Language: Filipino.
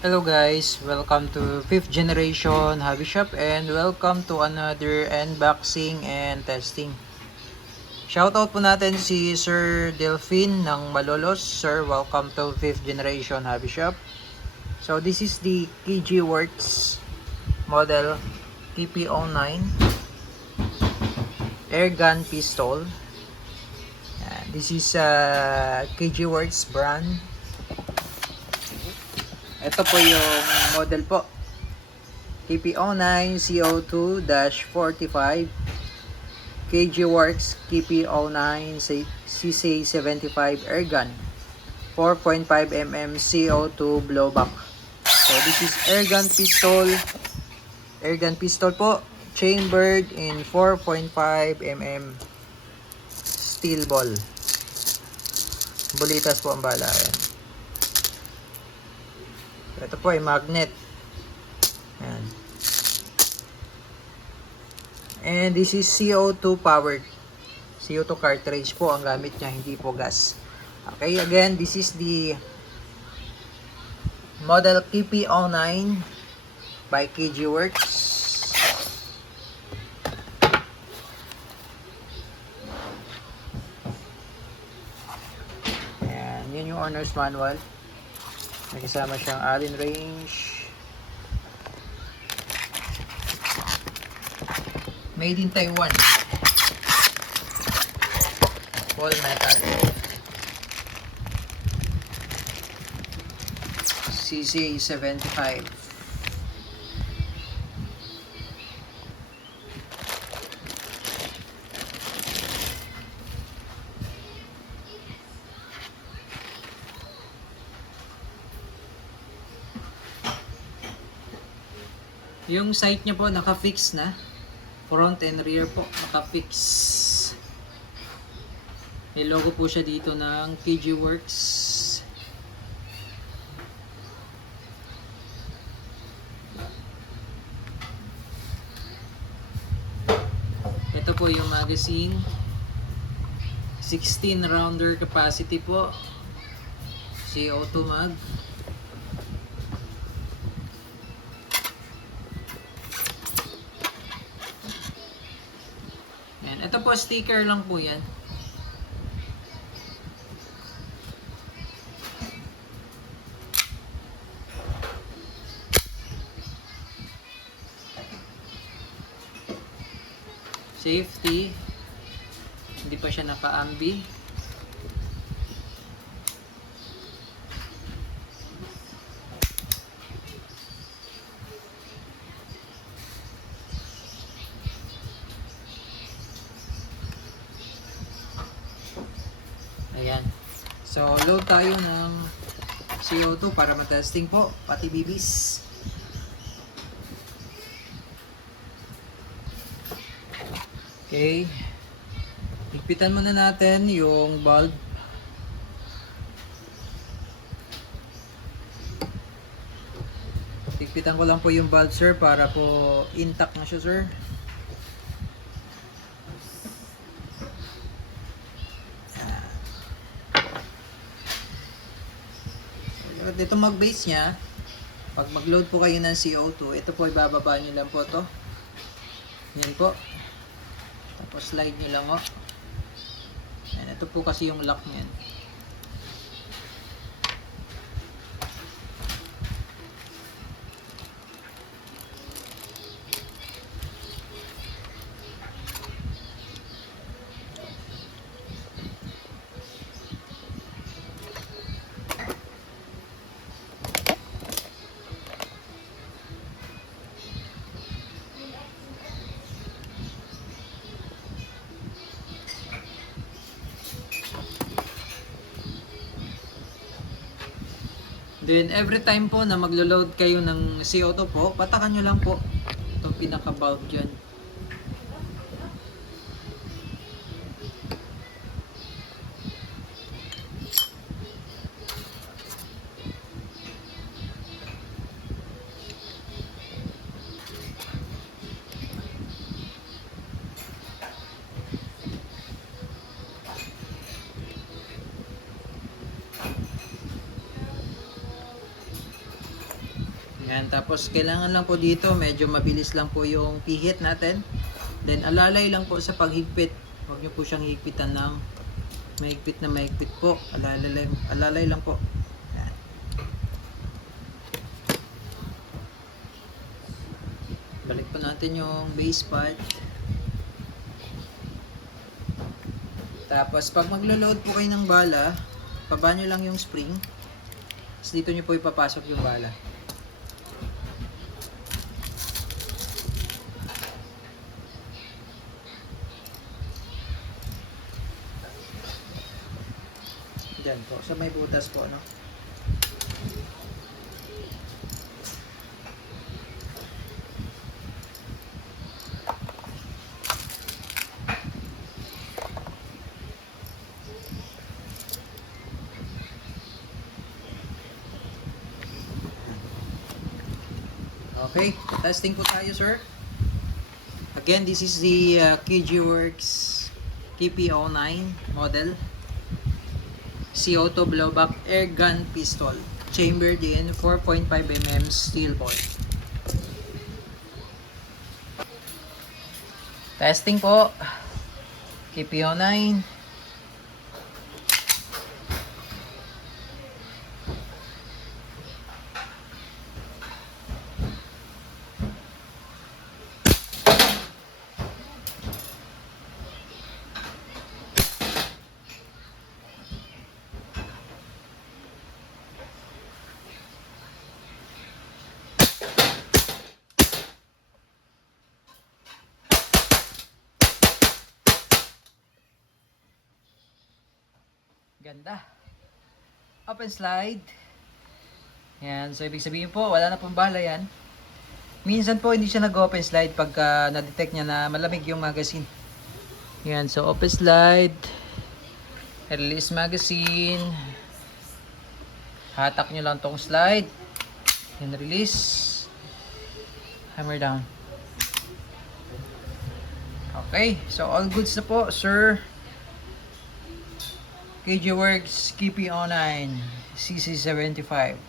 Hello guys, welcome to 5th generation hobby shop and welcome to another unboxing and testing. Shoutout po natin si Sir Delphine ng Malolos. Sir, welcome to 5th generation hobby shop. So this is the KG Works model KP09 air gun pistol. This is KG Works brand. Ito po yung model po. KP09 CO2-45 KG Works KP09 CC75 airgun 4.5mm CO2 blowback. So this is airgun pistol po, chambered in 4.5mm steel ball. Bulitas po ang bala. Ayan. Ito po ay magnet. Ayan. And this is CO2 powered. CO2 cartridge po ang gamit niya, hindi po gas. Okay, again, this is the model KP09 by KG Works. Ayan, yun yung owner's manual. May kasama siyang Allen wrench. Made in Taiwan. All metal. CC75. Yung sight niya po naka-fix na. Front and rear po naka-fix. May logo po siya dito ng KG Works. Ito po yung magazine. 16 rounder capacity po. CO2 mag. Ito po, sticker lang po yan. Safety. Hindi pa siya naka-ambi. Ayan. So, load tayo ng CO2 para matesting po, pati BBs. Okay. Higpitan muna natin yung bulb. Higpitan ko lang po yung bulb, sir, para po intact na siya, sir. Dito mag-base niya, pag mag-load po kayo ng CO2, ito po ibababa nyo lang po to. Yan po. Tapos slide nyo lang, oh. Yan, ito po kasi yung lock niyan. Then every time po na maglo-load kayo ng CO2 po, patakan nyo lang po itong pinaka-valve dyan. Yan, tapos kailangan lang po dito, medyo mabilis lang po yung pihit natin. Then alalay lang po sa paghigpit. Huwag nyo po siyang higpitan ng mahigpit po. Alalay lang po. Yan. Balik po natin yung base part. Tapos pag maglo-load po kayo ng bala, baba nyo lang yung spring. Tapos dito nyo po ipapasok yung bala. Diyan po, sa may butas po, no? Okay, testing po tayo, sir. Again, this is the QG Works KP09 model. CO2 blowback air gun pistol. Chambered in 4.5mm steel ball. Testing po. KP09. Ganda. Up and slide. Yan. So, ibig sabihin po, wala na pong bala yan. Minsan po, hindi siya nag-open slide pagka na-detect niya na malamig yung magazine. Yan. So, open slide. Release magazine. Hatak nyo lang tong slide. Yan, release. Hammer down. Okay. So, all goods na po, sir. KG Works KP09 CC75.